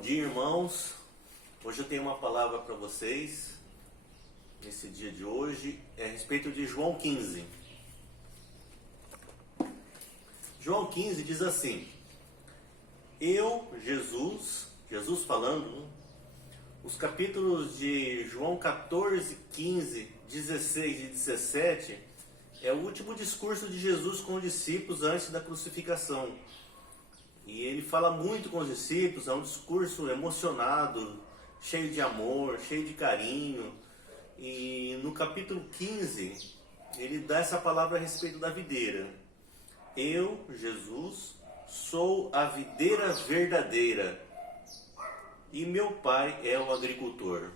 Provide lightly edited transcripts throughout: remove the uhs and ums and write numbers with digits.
dia, irmãos. Hoje eu tenho uma palavra para vocês. Nesse dia de hoje é a respeito de João 15. João 15 diz assim: Eu, Jesus falando, os capítulos de João 14, 15, 16 e 17 é o último discurso de Jesus com os discípulos antes da crucificação. E ele fala muito com os discípulos, é um discurso emocionado, cheio de amor, cheio de carinho. E no capítulo 15, ele dá essa palavra a respeito da videira. Eu, Jesus, sou a videira verdadeira e meu pai é o agricultor.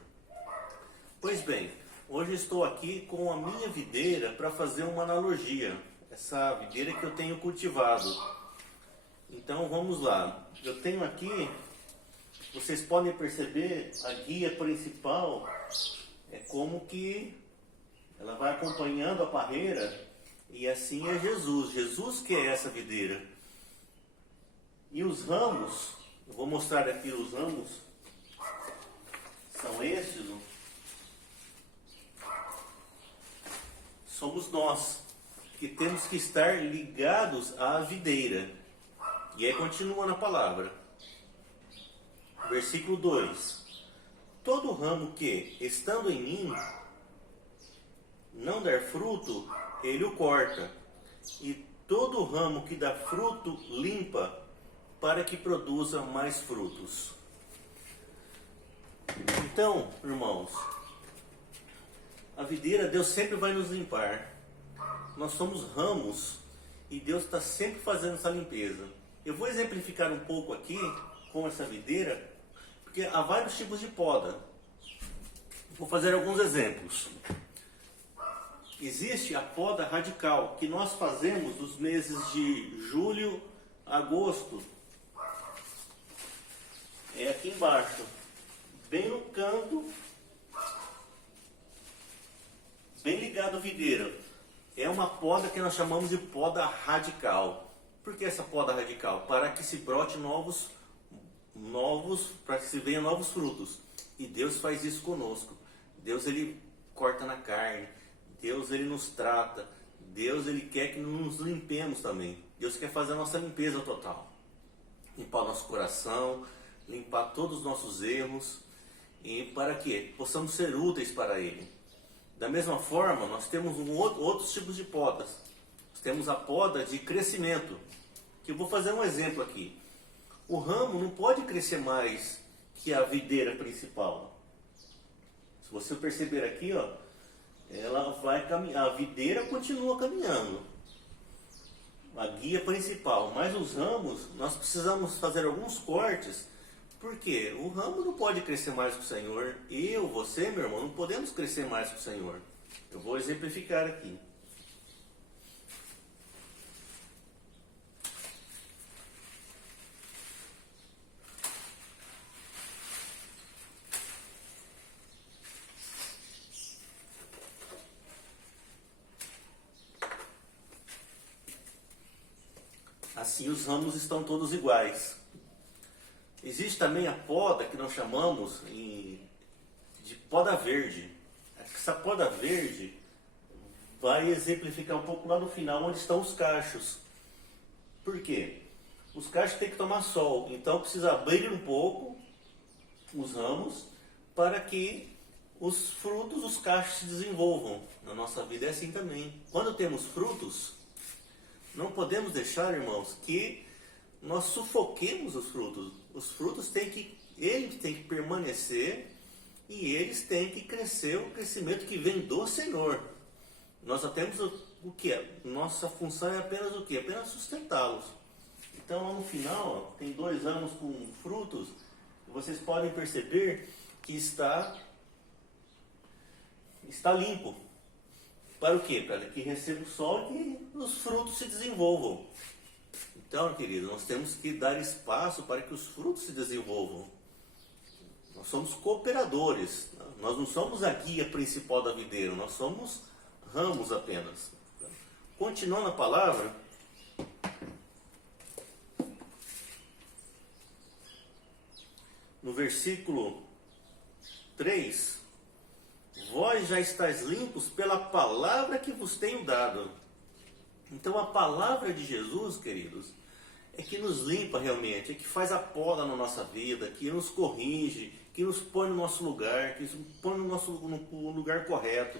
Pois bem, hoje estou aqui com a minha videira para fazer uma analogia. Essa videira que eu tenho cultivado. Então vamos lá. Eu tenho aqui, vocês podem perceber, a guia principal é como que ela vai acompanhando a parreira, e assim é Jesus. Jesus que é essa videira. E os ramos, eu vou mostrar aqui os ramos, são estes. Somos nós que temos que estar ligados à videira. E aí continua na palavra. Versículo 2. Todo ramo que, estando em mim, não der fruto, ele o corta. E todo ramo que dá fruto, limpa, para que produza mais frutos. Então, irmãos, a videira, Deus sempre vai nos limpar. Nós somos ramos e Deus está sempre fazendo essa limpeza. Eu vou exemplificar um pouco aqui com essa videira, porque há vários tipos de poda. Vou fazer alguns exemplos. Existe a poda radical, que nós fazemos nos meses de julho a agosto. É aqui embaixo, bem no canto, bem ligado à videira. É uma poda que nós chamamos de poda radical. Por que essa poda radical? Para que se brote novos, para que se venham novos frutos. E Deus faz isso conosco. Deus, ele corta na carne. Deus, ele nos trata. Deus, ele quer que nos limpemos também. Deus quer fazer a nossa limpeza total. Limpar o nosso coração, limpar todos os nossos erros. E para que possamos ser úteis para Ele. Da mesma forma, nós temos outros tipos de podas. Nós temos a poda de crescimento, que eu vou fazer um exemplo aqui. O ramo não pode crescer mais que a videira principal. Se você perceber aqui, ó, ela vai caminhar, a videira continua caminhando, a guia principal, mas os ramos, nós precisamos fazer alguns cortes, porque o ramo não pode crescer mais que o Senhor. Eu, você, meu irmão, não podemos crescer mais que o Senhor. Eu vou exemplificar aqui. Assim os ramos estão todos iguais. Existe também a poda que nós chamamos de poda verde. Essa poda verde vai exemplificar um pouco lá no final onde estão os cachos. Por quê? Os cachos têm que tomar sol, então precisa abrir um pouco os ramos para que os frutos, os cachos se desenvolvam. Na nossa vida é assim também. Quando temos frutos, não podemos deixar, irmãos, que nós sufoquemos os frutos. Os frutos eles têm que permanecer e eles têm que crescer o crescimento que vem do Senhor. Nós só temos o que? Nossa função é apenas o que? Apenas sustentá-los. Então, lá no final, ó, tem 2 ramos com frutos. Vocês podem perceber que está limpo. Para o quê? Para que receba o sol e que os frutos se desenvolvam. Então, querido, nós temos que dar espaço para que os frutos se desenvolvam. Nós somos cooperadores. Nós não somos a guia principal da videira. Nós somos ramos apenas. Continuando a palavra, no versículo 3, vós já estáis limpos pela palavra que vos tenho dado. Então a palavra de Jesus, queridos, é que nos limpa realmente, é que faz a poda na nossa vida, que nos corrige, que nos põe no nosso lugar, que nos põe no lugar correto.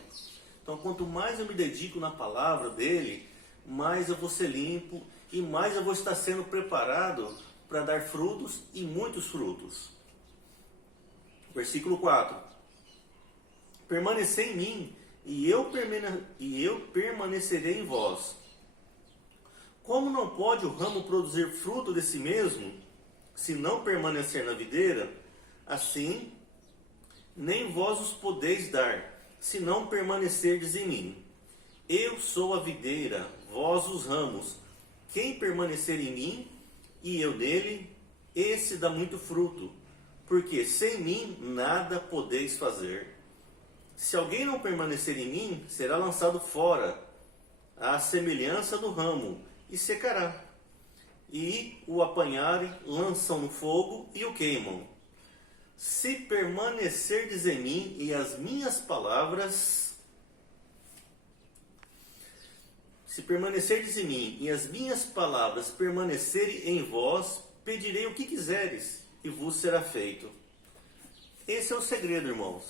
Então quanto mais eu me dedico na palavra dele, mais eu vou ser limpo e mais eu vou estar sendo preparado para dar frutos e muitos frutos. Versículo 4. Permanecei em mim e eu permanecerei em vós. Como não pode o ramo produzir fruto de si mesmo, se não permanecer na videira, assim nem vós os podeis dar, se não permanecerdes em mim. Eu sou a videira, vós os ramos. Quem permanecer em mim e eu nele, esse dá muito fruto, porque sem mim nada podeis fazer. Se alguém não permanecer em mim, será lançado fora, à semelhança do ramo, e secará. E o apanharem, lançam no fogo e o queimam. Se permanecerdes em mim e as minhas palavras... Se permanecerdes em mim e as minhas palavras permanecerem em vós, pedirei o que quiseres e vos será feito. Esse é o segredo, irmãos.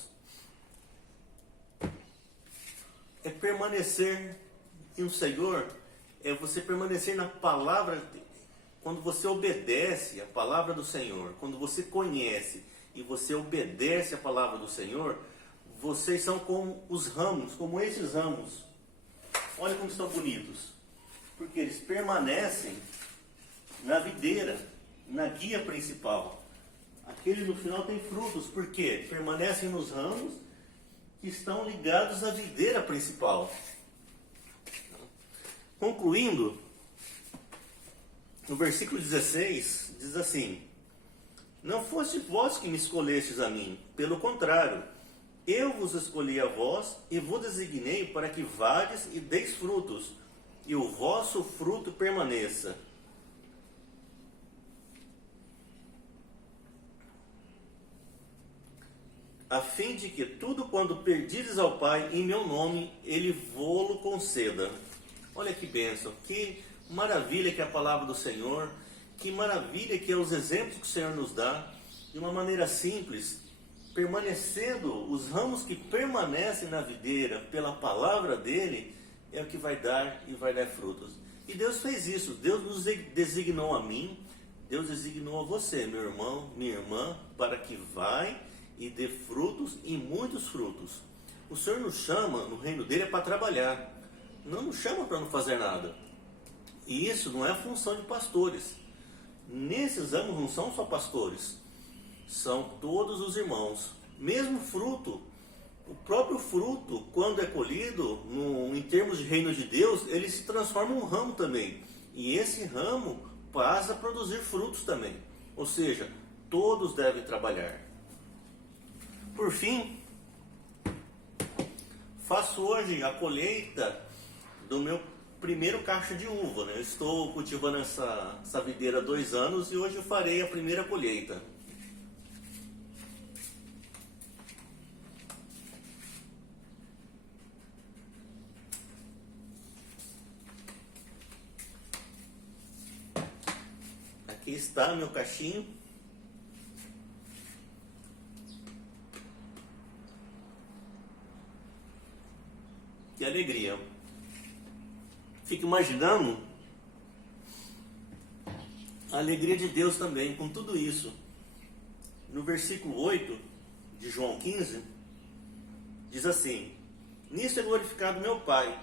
É permanecer no Senhor, é você permanecer na palavra. Quando você obedece a palavra do Senhor, quando você conhece e você obedece a palavra do Senhor, vocês são como os ramos, como esses ramos. Olha como estão bonitos, porque eles permanecem na videira, na guia principal. Aquele no final tem frutos, porque permanecem nos ramos que estão ligados à videira principal. Concluindo, no versículo 16, diz assim: não foste vós que me escolhestes a mim, pelo contrário, eu vos escolhi a vós e vos designei para que vades e deis frutos, e o vosso fruto permaneça. A fim de que tudo quando pedides ao Pai em meu nome, Ele vô-lo conceda. Olha que bênção, que maravilha que é a palavra do Senhor, que maravilha que é os exemplos que o Senhor nos dá, de uma maneira simples, permanecendo, os ramos que permanecem na videira pela palavra dele, é o que vai dar e vai dar frutos. E Deus fez isso, Deus nos designou a mim, Deus designou a você, meu irmão, minha irmã, para que vai e dê frutos e muitos frutos. O Senhor nos chama, no reino dele, é para trabalhar, não nos chama para não fazer nada. E isso não é função de pastores. Nesses ramos não são só pastores, são todos os irmãos. Mesmo fruto, o próprio fruto, quando é colhido, em termos de reino de Deus, ele se transforma em um ramo também. E esse ramo passa a produzir frutos também. Ou seja, todos devem trabalhar. Por fim, faço hoje a colheita do meu primeiro cacho de uva, né? Eu estou cultivando essa videira há 2 anos e hoje eu farei a primeira colheita. Aqui está meu cachinho. Que alegria. Fico imaginando a alegria de Deus também com tudo isso. No versículo 8 de João 15, diz assim: nisto é glorificado meu Pai,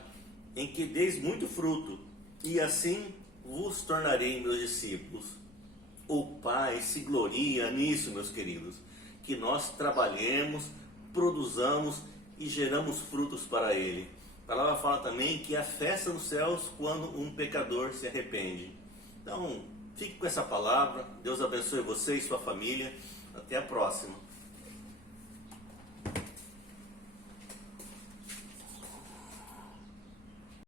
em que deis muito fruto, e assim vos tornarei meus discípulos. O Pai se gloria nisso, meus queridos, que nós trabalhemos, produzamos e geramos frutos para Ele. A palavra fala também que há festa nos céus quando um pecador se arrepende. Então, fique com essa palavra. Deus abençoe você e sua família. Até a próxima.